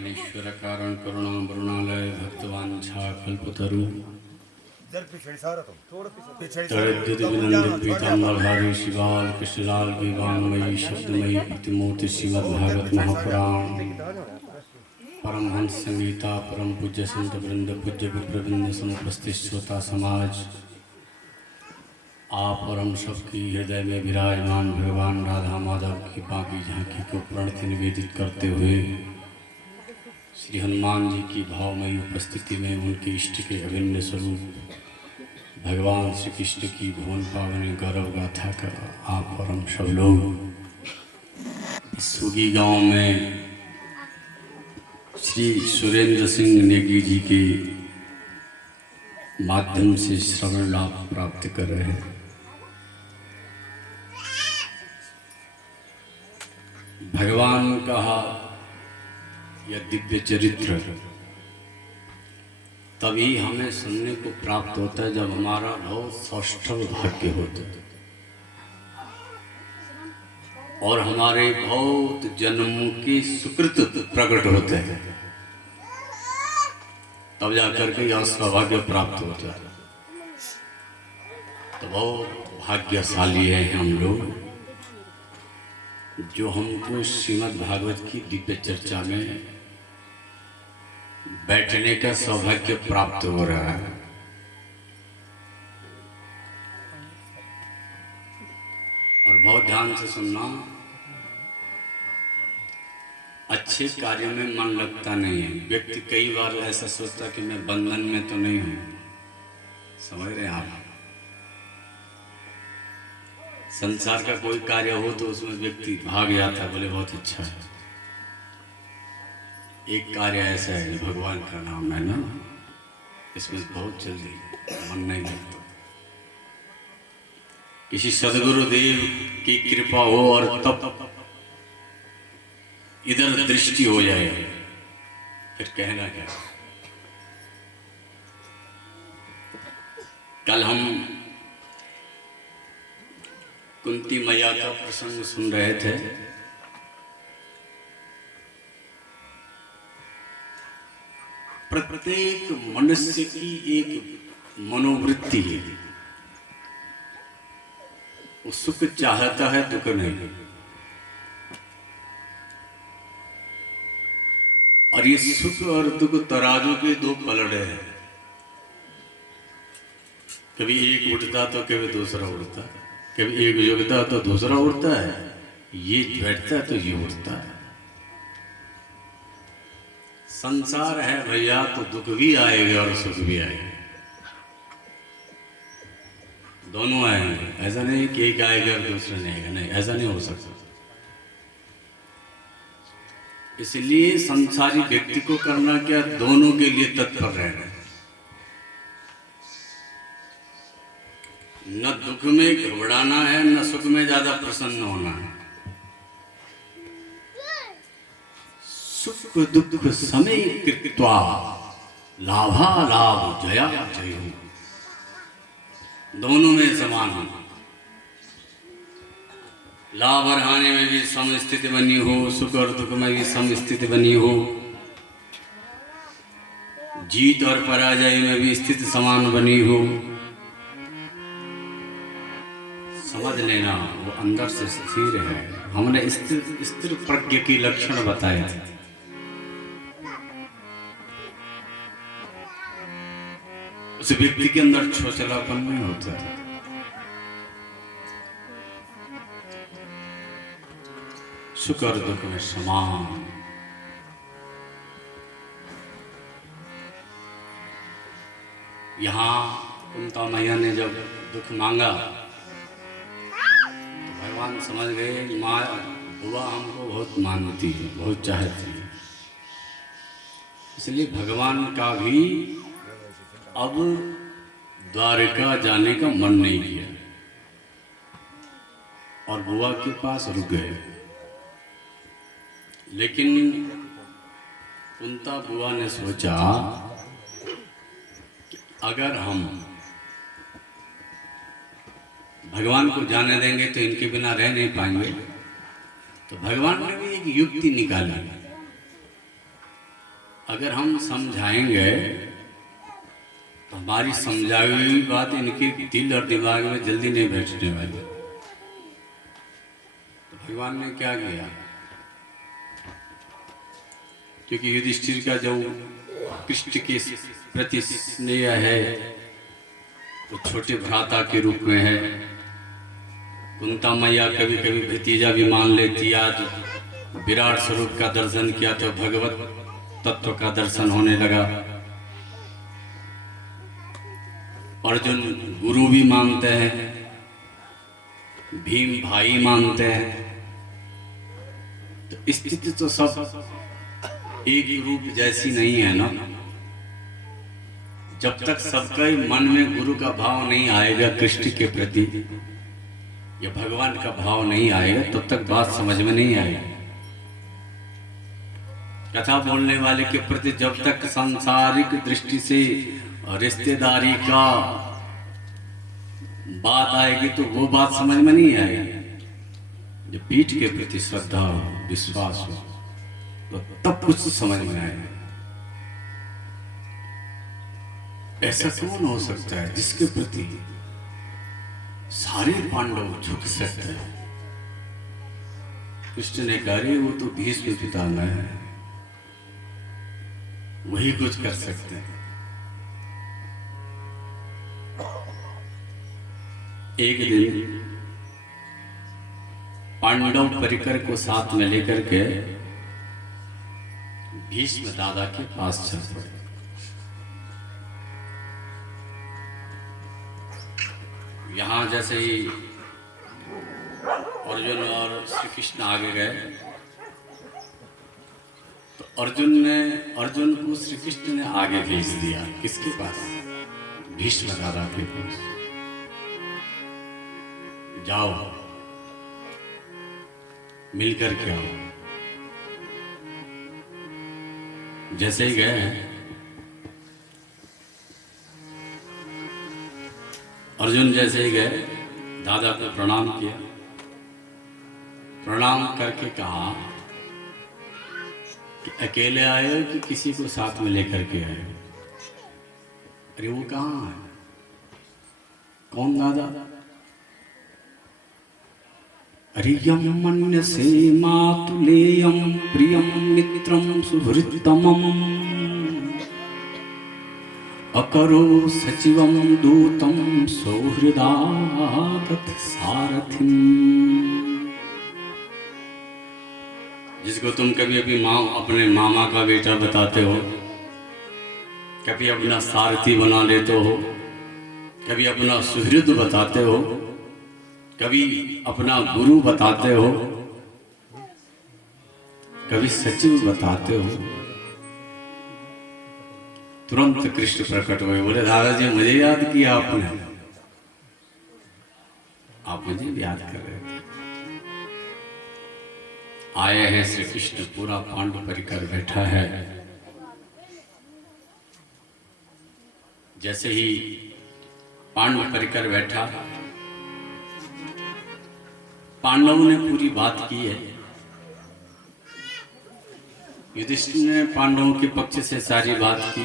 अखिलेश्वर कारण करुणा वरुणालय भक्तवांछा कल्पतरु तड़द्युत विनंदित पीताम्बरधारी शिवाल कृष्णलाल की वांगमयी शब्दमयी प्रतिमूर्ति श्रीमद्भागवत महापुराण परमहंस संगीता परम पूज्य संत वृंद पूज्य विप्रवृंद समुपस्थित श्रोता समाज आप परम सबकी हृदय में विराजमान भगवान राधा माधव की बाकी झांकी को प्रणति निवेदित करते हुए श्री हनुमान जी की भावमयी उपस्थिति में उनके इष्ट के अभिन्न स्वरूप भगवान श्री कृष्ण की भुवन पावनी गौरव गाथा का आप परम सब लोग इस सुगी गांव में श्री सुरेंद्र सिंह नेगी जी के माध्यम से श्रवण लाभ प्राप्त कर रहे हैं। भगवान का यह दिव्य चरित्र तभी हमें सुनने को प्राप्त होता है जब हमारा बहुत सौष्ठव भाग्य होता है और हमारे बहुत जन्मों की सुकृत प्रकट होते हैं, तब जाकर के यह सौभाग्य प्राप्त होता है। तो बहुत भाग्यशाली है हम लोग जो हमको श्रीमद् भागवत की दिव्य चर्चा में बैठने का सौभाग्य प्राप्त हो रहा है। और बहुत ध्यान से सुनना, अच्छे कार्य में मन लगता नहीं है। व्यक्ति कई बार ऐसा सोचता कि मैं बंधन में तो नहीं हूं, समझ रहे हैं आप। संसार का कोई कार्य हो तो उसमें व्यक्ति भाग जाता है, बोले बहुत अच्छा है। एक कार्य ऐसा है भगवान का नाम है ना, इसमें बहुत जल्दी मन नहीं लगता। किसी सदगुरुदेव की कृपा हो और तब इधर दृष्टि हो जाए, फिर कहना क्या। कल हम कुंती मैया का प्रसंग सुन रहे थे। प्रत्येक मनुष्य की एक मनोवृत्ति है, वो सुख चाहता है, दुख नहीं। और ये सुख और दुख तराजू के दो पलड़े हैं, कभी एक उठता तो कभी दूसरा उठता, कभी एक जुगता तो दूसरा उठता है, ये बैठता तो ये उठता है। संसार है भैया, तो दुख भी आएगा और सुख भी आएगा, दोनों आएंगे। ऐसा नहीं कि एक आएगा और दूसरा नहीं आएगा, नहीं, ऐसा नहीं हो सकता। इसलिए संसारी व्यक्ति को करना क्या, दोनों के लिए तत्पर रहना। न दुख में घबराना है, न सुख में ज्यादा प्रसन्न होना है। सुख दुख समय कृत्वा लाभा लाभ जया जय, दोनों में समान हो। लाभ और हानि में भी समस्थिति बनी हो, सुख और दुख में भी समस्थिति बनी हो, जीत और पराजय में भी स्थिति समान बनी हो। समझ लेना वो अंदर से स्थिर है। हमने स्थिर प्रज्ञ की लक्षण बताए थे। उस व्यक्ति के अंदर छोचलापन नहीं होता है। सुख और दुख में समान। यहाँ कुंता मैया ने जब दुख मांगा तो भगवान समझ गए, माँ बुआ हमको बहुत मानती है, बहुत चाहती है। इसलिए भगवान का भी अब द्वारका जाने का मन नहीं किया और बुआ के पास रुक गए। लेकिन कुंता बुआ ने सोचा कि अगर हम भगवान को जाने देंगे तो इनके बिना रह नहीं पाएंगे। तो भगवान ने भी एक युक्ति निकाली। अगर हम समझाएंगे तो हमारी समझाई हुई बात इनके दिल और दिमाग में जल्दी नहीं बैठने वाली। तो भगवान ने क्या किया, क्योंकि युधिष्ठिर का जो कृष्ण के प्रति स्नेह है वो छोटे भ्राता के रूप में है। कुंता मैया कभी कभी भतीजा भी मान लेती। आज विराट स्वरूप का दर्शन किया तो भगवत तत्व का दर्शन होने लगा। अर्जुन गुरु भी मानते हैं, भीम भाई मानते हैं। तो स्थिति तो सब एक रूप जैसी नहीं है ना। जब तक सबका ही मन में गुरु का भाव नहीं आएगा, कृष्ण के प्रति या भगवान का भाव नहीं आएगा, तब तक बात समझ में नहीं आएगी। कथा बोलने वाले के प्रति जब तक सांसारिक दृष्टि से रिश्तेदारी का बात आएगी तो वो बात समझ में नहीं आएगी। जब पीठ के प्रति श्रद्धा हो, विश्वास हो, तो तब कुछ समझ में आएगा। ऐसा कौन हो सकता है जिसके प्रति सारे पांडव झुक सकते हैं? कृष्ण ने कहा, वो तो भीष्म पितामह है, वही कुछ कर सकते हैं। एक दिन पांडव परिकर को साथ में लेकर के भीष्म दादा के पास चल पड़े। यहाँ जैसे ही अर्जुन और श्री कृष्ण आगे गए तो अर्जुन को श्री कृष्ण ने आगे भेज दिया। किसके पास? भीष्म दादा के पास। जाओ मिलकर के आओ। जैसे ही गए अर्जुन जैसे ही गए दादा को प्रणाम किया। प्रणाम करके कहा कि अकेले आए हो कि किसी को साथ में लेकर के आए हो? अरे वो कहाँ है? कौन दादा? अरे यम मन्यसे मातुलेयम प्रियम मित्रम सुहृतमम अकरो सचिवम दूतम सौहृदात सारथिम। जिसको तुम कभी अपने मामा का बेटा बताते हो, कभी अपना सारथी बना लेते हो, कभी अपना सुहृद बताते हो, कभी अपना गुरु बताते हो, कभी सचिव बताते हो। तुरंत कृष्ण प्रकट हुए, बोले दादाजी मुझे याद किया आपने? आप मुझे याद कर रहे थे। आए हैं श्री कृष्ण, पूरा पांडव परिकर बैठा है। जैसे ही पांडव परिकर बैठा, पांडवों ने पूरी बात की है। युधिष्ठिर ने पांडवों के पक्ष से सारी बात की।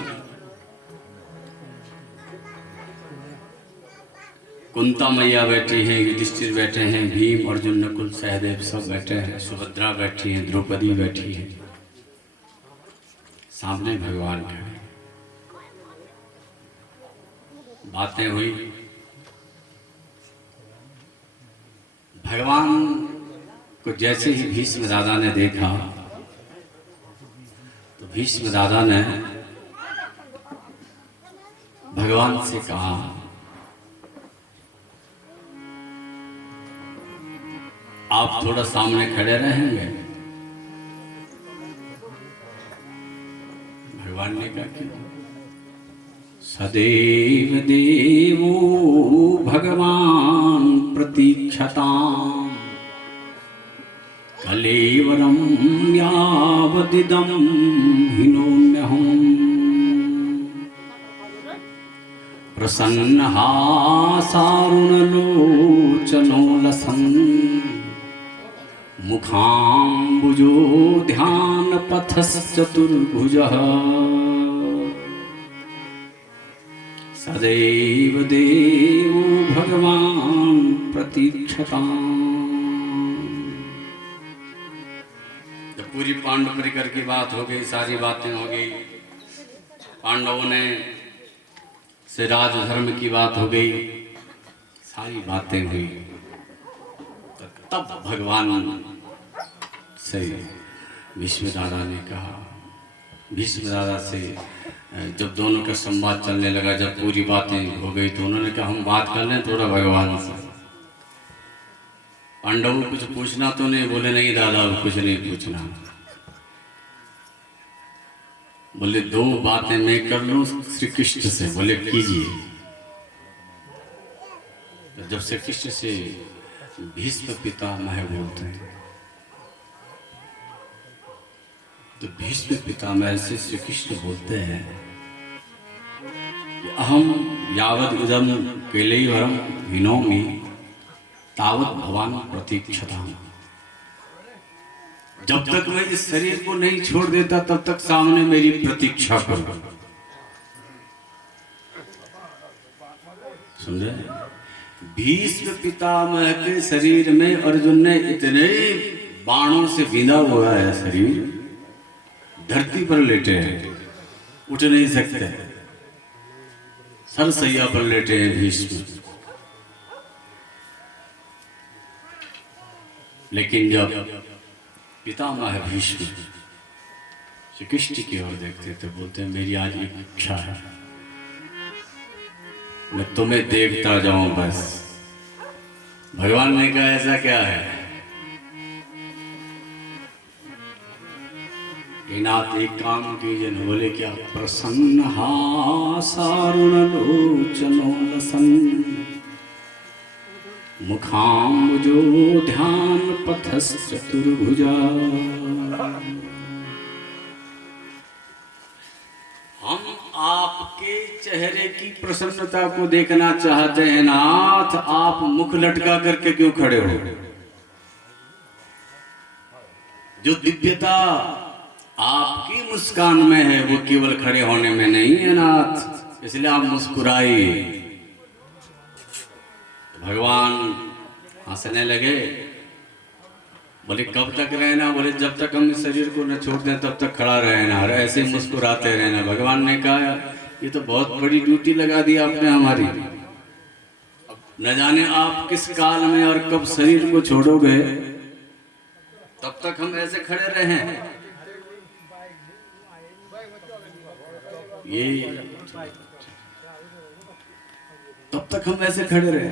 कुंता मैया बैठी हैं, युधिष्ठिर बैठे हैं, भीम अर्जुन नकुल सहदेव सब बैठे हैं, सुभद्रा बैठी हैं, द्रौपदी बैठी है, सामने भगवान खड़े। बातें हुई। भगवान को जैसे ही भीष्म दादा ने देखा तो भीष्म दादा ने भगवान से कहा, आप थोड़ा सामने खड़े रहेंगे? भगवान ने कहा क्यों? सदैव देवो भगवान प्रतीक्षताम् कलेवरम यावदिदं हिनोम्यहम् प्रसन्नः सारुणलोचनो लसन् मुखाम्बुजो ध्यान पथश्चतुर्भुजः सदैव देवो भगवान प्रतीक्षताम्। जब पूरी पांडव परिकर की बात हो गई, सारी बातें हो गई, पांडवों ने से राजधर्म की बात हो गई, सारी बातें हुई, तब भगवान से भीष्म दादा ने कहा, भीष्म दादा से जब दोनों का संवाद चलने लगा, जब पूरी बातें हो गई तो उन्होंने कहा हम बात कर लें थोड़ा भगवान से। पांडवों को कुछ पूछना तो नहीं, बोले नहीं दादा कुछ नहीं पूछना। बोले दो बातें मैं कर लूं श्री कृष्ण से। बोले कीजिए। तो जब श्री कृष्ण से भीष्म पितामह बोलते हैं तो भीष्म पितामह से श्री कृष्ण बोलते हैं कि अहम यावद इदम कैलैवरम विनोमि तावत भवान प्रतीक्षताम्। जब तक मैं इस शरीर को नहीं छोड़ देता तब तक सामने मेरी प्रतीक्षा करो। समझे? भीष्म पितामह के शरीर में अर्जुन ने इतने बाणों से बिंधा हुआ है, शरीर धरती पर लेटे हैं, उठ नहीं सकते, सरसैया पर लेटे हैं भीष्म। लेकिन जब पितामह भीष्म श्री कृष्ण की ओर देखते तो बोलते हैं मेरी आज एक इच्छा है, मैं तुम्हें देखता जाऊं बस। भगवान ने कहा ऐसा क्या है? नाथ एक काम कीजिए। बोले क्या? प्रसन्न हासारुण लोचनो लसन मुखाम्बुजो ध्यान पथश्चतुर्भुजा। हम आपके चेहरे की प्रसन्नता को देखना चाहते हैं नाथ, आप मुख लटका करके क्यों खड़े हो? जो दिव्यता आपकी मुस्कान में है वो केवल खड़े होने में नहीं है नाथ, इसलिए आप मुस्कुराइए। भगवान हंसने लगे। बोले कब तक रहना? बोले जब तक हम इस शरीर को न छोड़ दें तब तक खड़ा रहना, और ऐसे मुस्कुराते रहना। भगवान ने कहा ये तो बहुत बड़ी ड्यूटी लगा दी आपने हमारी, अब न जाने आप किस काल में और कब शरीर को छोड़ोगे, तब तक हम ऐसे खड़े रहें। ये तब तक हम ऐसे खड़े रहे।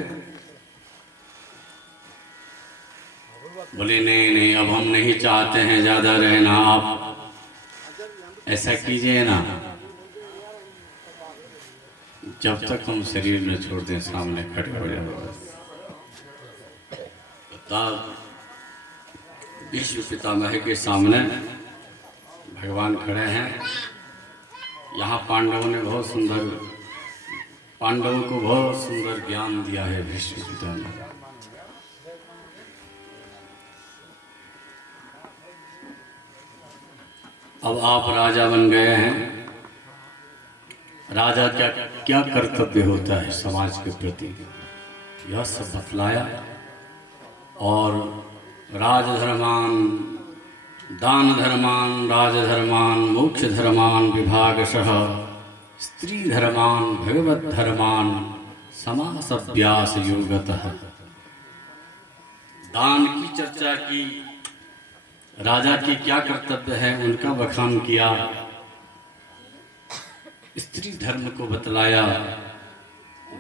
बोले नहीं नहीं, अब हम नहीं चाहते हैं ज्यादा रहना, आप ऐसा कीजिए ना, जब तक हम शरीर न छोड़ दें सामने खड़े हो जाए। तब भीष्म पितामह के सामने भगवान खड़े हैं। यहाँ पांडवों ने बहुत सुंदर, पांडवों को बहुत सुंदर ज्ञान दिया है भीष्म पितामह। अब आप राजा बन गए हैं, राजा क्या क्या कर्तव्य होता है समाज के प्रति, यह सब बतलाया। और राजधर्मान दान धर्मान राजधर्मान मोक्ष धर्मान विभागशः स्त्री धर्मान भगवत धर्मान समासभ्यास योगतः। दान की चर्चा की, राजा के क्या कर्तव्य है उनका बखान किया, स्त्री धर्म को बतलाया।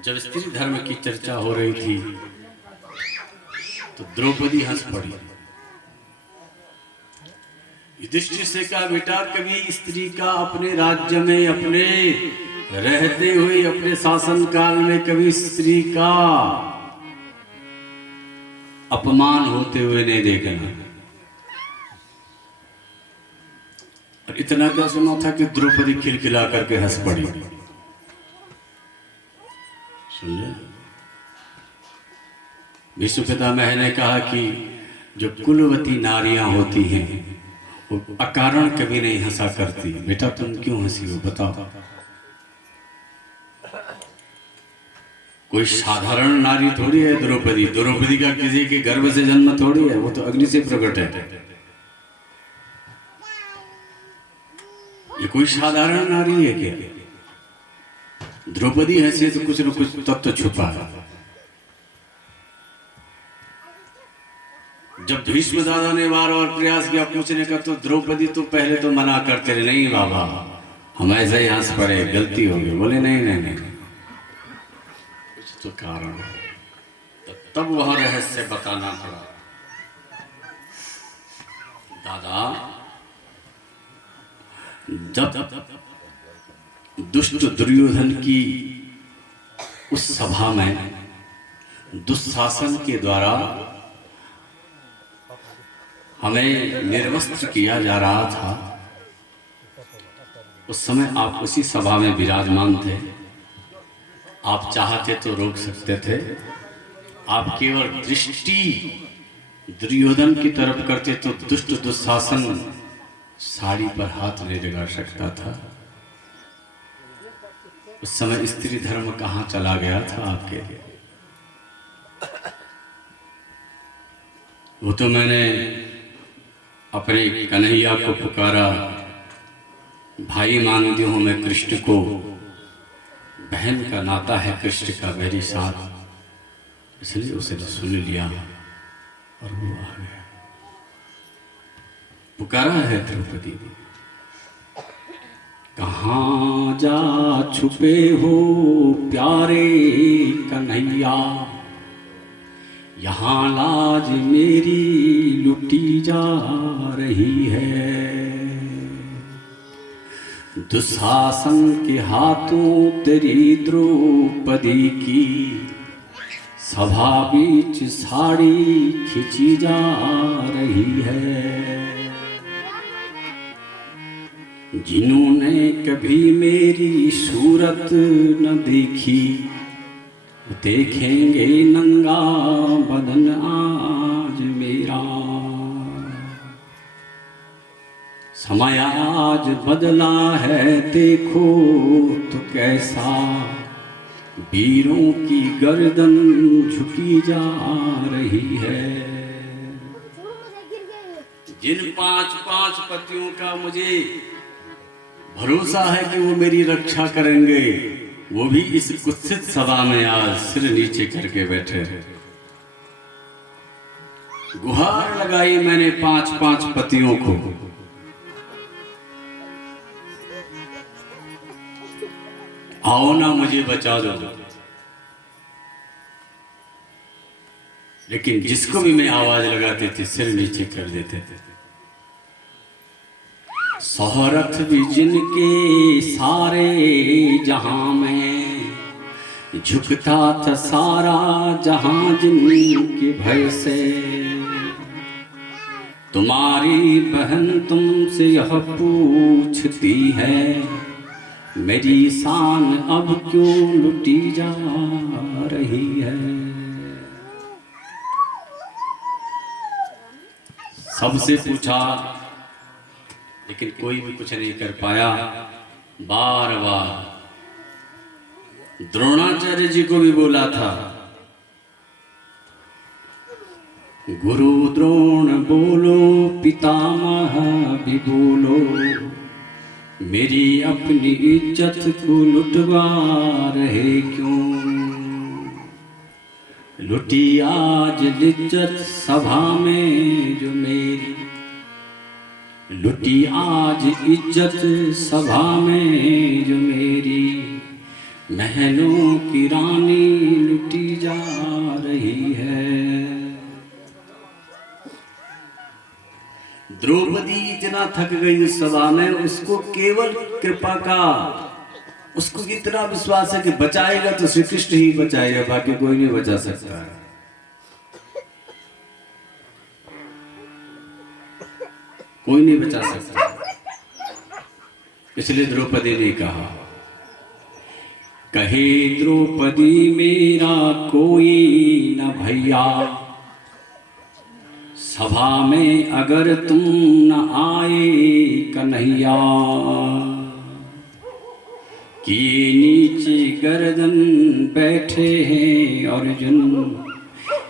जब स्त्री धर्म की चर्चा हो रही थी तो द्रौपदी हंस पड़ी। युधिष्ठिर से कहा बेटा कभी स्त्री का अपने राज्य में, अपने रहते हुए, अपने शासन काल में कभी स्त्री का अपमान होते हुए नहीं देखना। और इतना क्या सुना था कि द्रौपदी खिलखिला करके हंस पड़ी। समझे? भीष्म पितामह ने कहा कि जो कुलवती नारियां होती हैं वो अकारण कभी नहीं हंसा करती। बेटा तुम क्यों हंसी हो बताओ। कोई साधारण नारी थोड़ी है द्रौपदी। द्रौपदी का किसी के गर्भ से जन्म थोड़ी है, वो तो अग्नि से प्रकट है। ये कोई साधारण नारी है क्या? द्रौपदी हंसी तो कुछ न कुछ तत्व छुपा है। जब भीष्म दादा ने बार बार प्रयास किया पूछने का तो द्रौपदी तो पहले तो मना करते रहे, नहीं बाबा हम ऐसे ही हंस पड़े, गलती हो गई। बोले नहीं नहीं नहीं, कुछ तो कारण है। तो तब वह रहस्य बताना पड़ा। दादा जब दुष्ट दुर्योधन की उस सभा में दुशासन के द्वारा हमें निर्वस्त्र किया जा रहा था, उस समय आप उसी सभा में विराजमान थे। आप चाहते तो रोक सकते थे। आप केवल दृष्टि दुर्योधन की तरफ करते तो दुष्ट दुशासन साड़ी पर हाथ नहीं लगा सकता था। उस समय स्त्री धर्म कहाँ चला गया था आपके? वो तो मैंने अपने कन्हैया को पुकारा, भाई मानती हूँ मैं कृष्ण को, बहन का नाता है कृष्ण का मेरी साथ, इसलिए उसने सुन लिया और वो आ गया। पुकारा है द्रौपदी, कहाँ जा छुपे हो प्यारे कन्हैया, यहाँ लाज मेरी लुटी जा रही है। दुशासन के हाथों तेरी द्रौपदी की सभा बीच साड़ी खिंची जा रही है। जिन्होंने कभी मेरी सूरत न देखी देखेंगे नंगा बदन आज मेरा। समय आज बदला है देखो तो कैसा, वीरों की गर्दन झुकी जा रही है। जिन 5-5 पतियों का मुझे भरोसा है कि वो मेरी रक्षा करेंगे, वो भी इस कुत्सित सभा में आज सिर नीचे करके बैठे। गुहार लगाई मैंने 5-5 पतियों को, आओ ना मुझे बचा दो। लेकिन जिसको भी मैं आवाज लगाते थे सिर नीचे कर देते थे। शोहरत भी जिनके सारे जहां में, झुकता था सारा जहां जिनके भय से। तुम्हारी बहन तुमसे यह पूछती है, मेरी शान अब क्यों लुटी जा रही है। सबसे पूछा लेकिन कोई भी कुछ नहीं कर पाया। बार बार द्रोणाचार्य जी को भी बोला था, गुरु द्रोण बोलो पितामह भी बोलो, मेरी अपनी इज्जत को लुटवा रहे क्यों। लुटी आज इज्जत सभा में जो मेरी, लुटी आज इज्जत सभा में जो मेरी, महलों की रानी लुटी जा रही है। द्रौपदी इतना थक गई उस सभा में, उसको केवल कृपा का, उसको इतना विश्वास है कि बचाएगा तो श्री कृष्ण ही बचाएगा, बाकी कोई नहीं बचा सकता है। कोई नहीं बचा सकता। इसलिए द्रौपदी ने कहा, कहे द्रौपदी मेरा कोई न भैया, सभा में अगर तुम न आए कन्हैया, कि नीचे गर्दन बैठे हैं अर्जुन,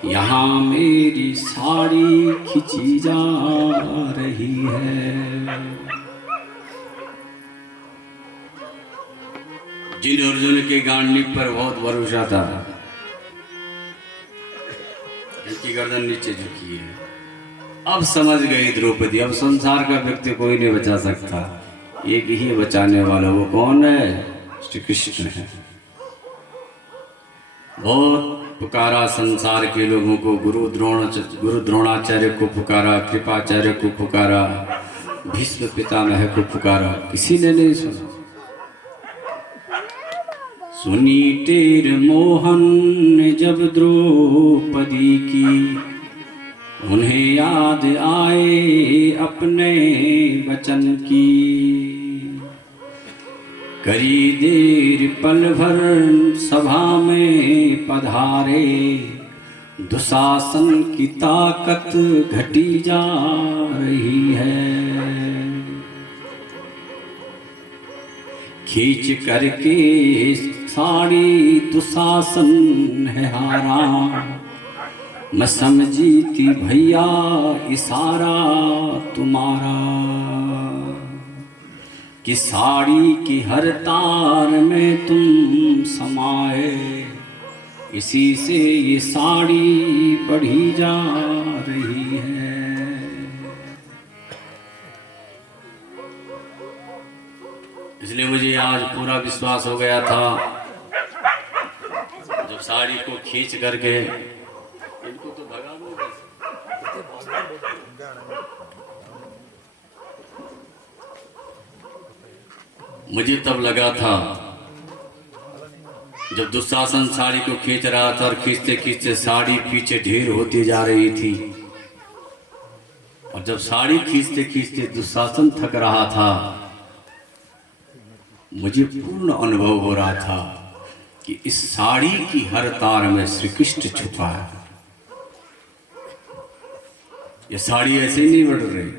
यहाँ मेरी साड़ी खिंची जा रही है। जिन अर्जुन के गांडीव पर बहुत भरोसा था, इनकी गर्दन नीचे झुकी है। अब समझ गई द्रौपदी, अब संसार का व्यक्ति कोई नहीं बचा सकता, एक ही बचाने वाला, वो कौन है? श्री कृष्ण है। बहुत पुकारा संसार के लोगों को, गुरु द्रोणाचार्य को पुकारा, कृपाचार्य को पुकारा, भीष्म पितामह को पुकारा, किसी ने नहीं सुना। सुनी टेर मोहन जब द्रौपदी की, उन्हें याद आए अपने वचन की। करी देर पल भर सभा में पधारे, दुशासन की ताकत घटी जा रही है। खींच करके साड़ी दुशासन है हारा, मैं समझी थी भैया इशारा तुम्हारा, कि साड़ी की हर तार में तुम समाए, इसी से ये साड़ी बढ़ी जा रही है। इसलिए मुझे आज पूरा विश्वास हो गया था, जब साड़ी को खींच करके, इनको तो भगा दो, मुझे तब लगा था जब दुशासन साड़ी को खींच रहा था और खींचते खींचते साड़ी पीछे ढेर होती जा रही थी, और जब साड़ी खींचते खींचते दुशासन थक रहा था, मुझे पूर्ण अनुभव हो रहा था कि इस साड़ी की हर तार में श्री कृष्ण छुपा है। ये साड़ी ऐसे ही नहीं बढ़ रही,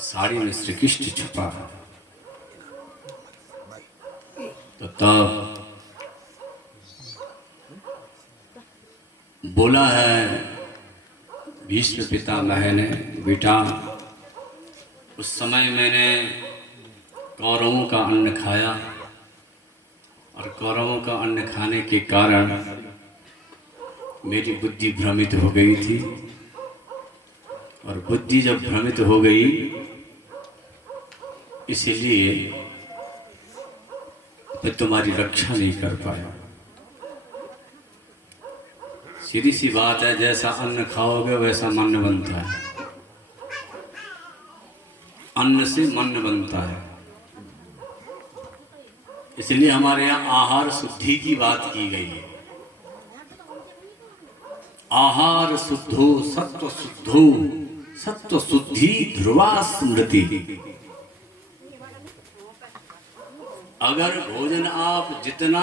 साड़ी में श्री कृष्ण छुपा है। तो तब बोला है भीष्म पितामह ने, बेटा उस समय मैंने कौरवों का अन्न खाया, और कौरवों का अन्न खाने के कारण मेरी बुद्धि भ्रमित हो गई थी, और बुद्धि जब भ्रमित हो गई, इसीलिए मैं तुम्हारी रक्षा नहीं कर पाया। सीधी सी बात है, जैसा अन्न खाओगे वैसा मन बनता है, अन्न से मन बनता है। इसलिए हमारे यहाँ आहार शुद्धि की बात की गई है। आहार शुद्धो सत्व शुद्धो, सत्व शुद्धि ध्रुवा स्मृति। अगर भोजन आप जितना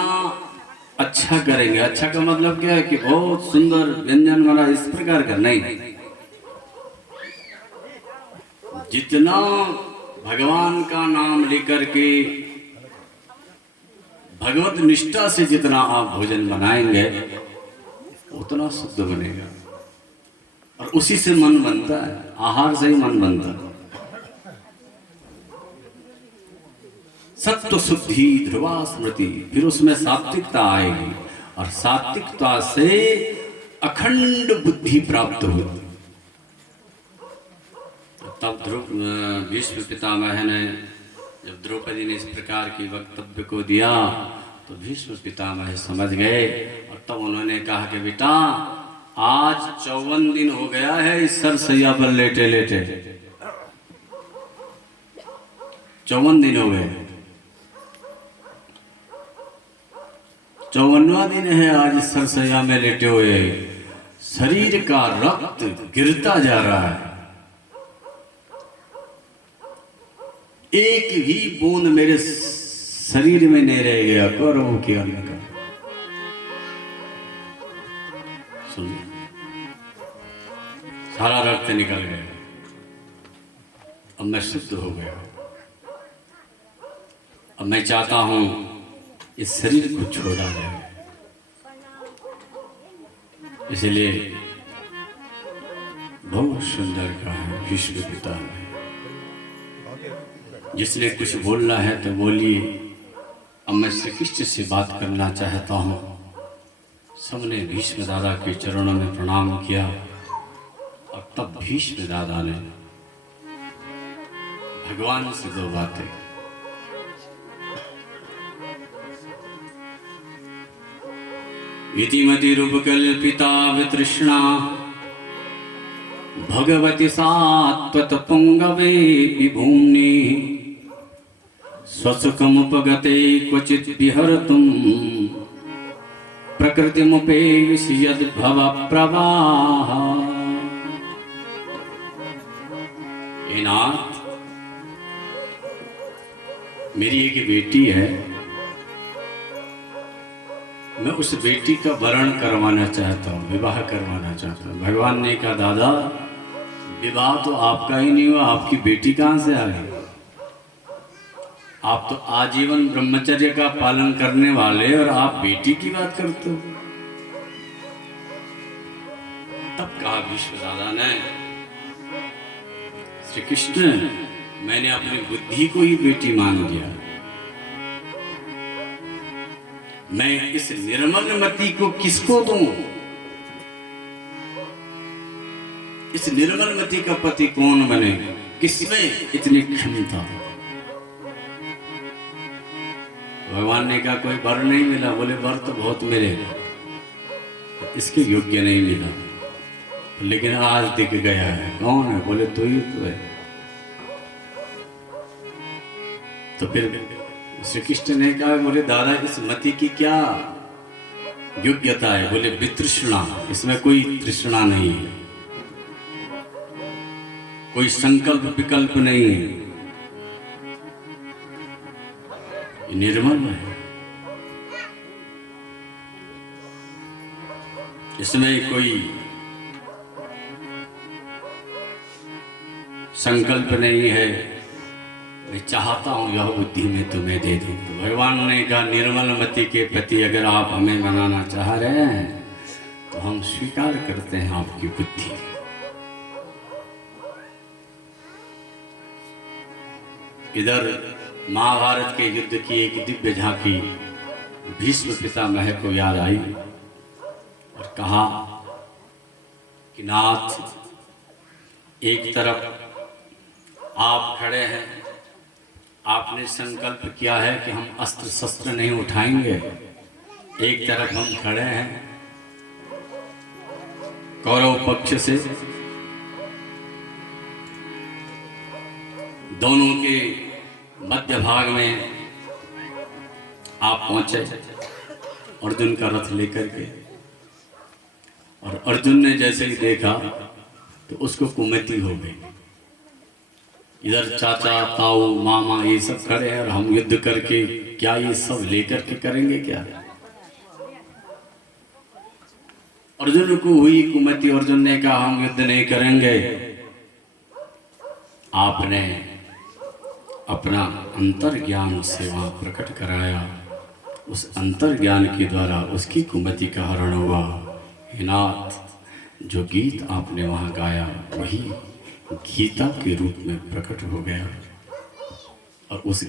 अच्छा करेंगे, अच्छा का मतलब क्या है कि बहुत सुंदर व्यंजन वाला इस प्रकार का नहीं, जितना भगवान का नाम लेकर के भगवत निष्ठा से जितना आप भोजन बनाएंगे उतना शुद्ध बनेगा, और उसी से मन बनता है, आहार से ही मन बनता है। सत्व शुद्धि ध्रुवा स्मृति, फिर उसमें सात्विकता आएगी, और सात्विकता से अखंड बुद्धि प्राप्त होगी। तब भीष्म पितामह ने जब द्रौपदी ने इस प्रकार की वक्तव्य को दिया, तो भीष्म पितामह समझ गए, और तब उन्होंने कहा कि बेटा आज 54 दिन हो गया है इस सरसैया पर लेटे लेटे, 54 दिन हो गए, 54वां दिन है आज इस सरसैया में लेटे हुए। शरीर का रक्त गिरता जा रहा है, एक भी बूंद मेरे शरीर में नहीं रह गया कौरवों के अन्न का। सुनिए, सारा रक्त निकल गया, अब मैं शुद्ध हो गया। अब मैं चाहता हूं इस शरीर को छोड़ा जाए। इसलिए बहुत सुंदर कहा है भीष्म पिता ने, जिसने कुछ बोलना है तो बोलिए। अब मैं श्री कृष्ण से बात करना चाहता हूँ। सबने भीष्म दादा के चरणों में प्रणाम किया और तब भीष्म दादा ने भगवान से दो बातें। इतिमति रूपकल्पिता वितृष्णा भगवती सात्वत पुंगवे विभूम्नि स्वसुखमुपगते क्वचित् विहर्तुं प्रकृतिमुपेयसि यद्भव प्रवाह। हे नाथ, मेरी एक बेटी है, मैं उस बेटी का वरण करवाना चाहता हूँ, विवाह करवाना चाहता हूँ। भगवान ने कहा दादा, विवाह तो आपका ही नहीं हुआ, आपकी बेटी कहाँ से आ गई? आप तो आजीवन ब्रह्मचर्य का पालन करने वाले और आप बेटी की बात करते हो। तब कहा भीष्म दादा ने, श्री कृष्ण, मैंने अपनी बुद्धि को ही बेटी मान लिया। मैं इस निर्मल मति को किसको दूं? इस निर्मल मति का पति कौन बने? किसमें इतनी क्षमता? भगवान ने कहा कोई वर नहीं मिला। बोले वर तो बहुत मिले, इसके योग्य नहीं मिला, लेकिन आज दिख गया है। कौन है? बोले तू ही तो है। तो फिर श्री कृष्ण ने कहा, बोले दादा इस मति की क्या योग्यता है? बोले वितृष्णा, इसमें कोई तृष्णा नहीं है, कोई संकल्प विकल्प नहीं है, निर्मल है। इसमें कोई संकल्प नहीं है। मैं चाहता हूं यह बुद्धि में तुम्हें दे दूं। तो भगवान ने कहा निर्मल मति के प्रति अगर आप हमें बनाना चाह रहे हैं तो हम स्वीकार करते हैं आपकी बुद्धि। इधर महाभारत के युद्ध की एक दिव्य झांकी भीष्म पितामह को याद आई और कहा कि नाथ, एक तरफ आप खड़े हैं, आपने संकल्प किया है कि हम अस्त्र शस्त्र नहीं उठाएंगे। एक तरफ हम खड़े हैं कौरव पक्ष से, दोनों के मध्य भाग में आप पहुंचे अर्जुन का रथ लेकर के, और अर्जुन ने जैसे ही देखा तो उसको कुमति हो गई। इधर चाचा ताऊ मामा ये सब खड़े हैं और हम युद्ध करके क्या ये सब लेकर के करेंगे क्या? अर्जुन को हुई कुमति। अर्जुन ने कहा हम युद्ध नहीं करेंगे। आपने अपना अंतर्ज्ञान से वहां प्रकट कराया, उस अंतर्ज्ञान के द्वारा उसकी कुमति का हरण हुआ। हे नाथ, जो गीत आपने वहां गाया वही गीता के रूप में प्रकट हो गया और उस